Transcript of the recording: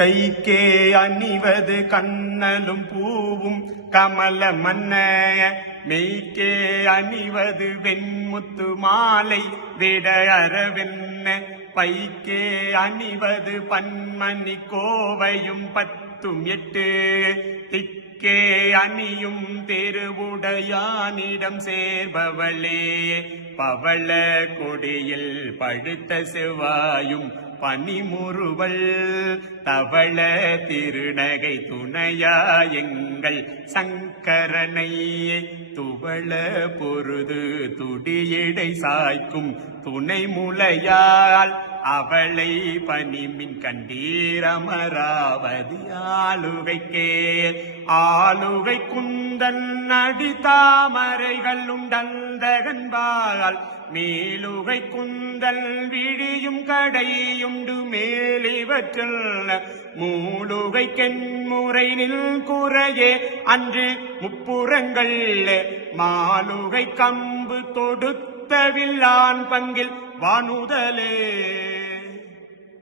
கைக்கே அணிவது கண்ணலும் பூவும் கமல மன்ன மெய்க்கே அணிவது வெண்முத்து மாலை விட அரவென்ன பைக்கே அணிவது பன்மணி கோவையும் 10 திக்கே அணியும் தெருவுடையானிடம் சேர்பவளே பவள கொடியில் பழுத்த செவ்வாயும் பனிமுறுவல் தவள திருநகை துணையா எங்கள் சங்கரனை துவள பொருது துடியடை சாய்க்கும் துணை முலையால் அவளை பனிமின் கண்டீரமராவதி ஆளுகைக்கே ஆளுகை குந்தன் அடி தாமரைகள் உண்டந்தகன்பால் மேலுகை குந்தல் விழியும் கடையுண்டு மேலிவற்றில் மூலுகை கென்முறை நில் குறையே அன்று முப்புறங்கள் மாலுகை கம்பு தொடுத்தவில்லான் பங்கில் வானுதலே.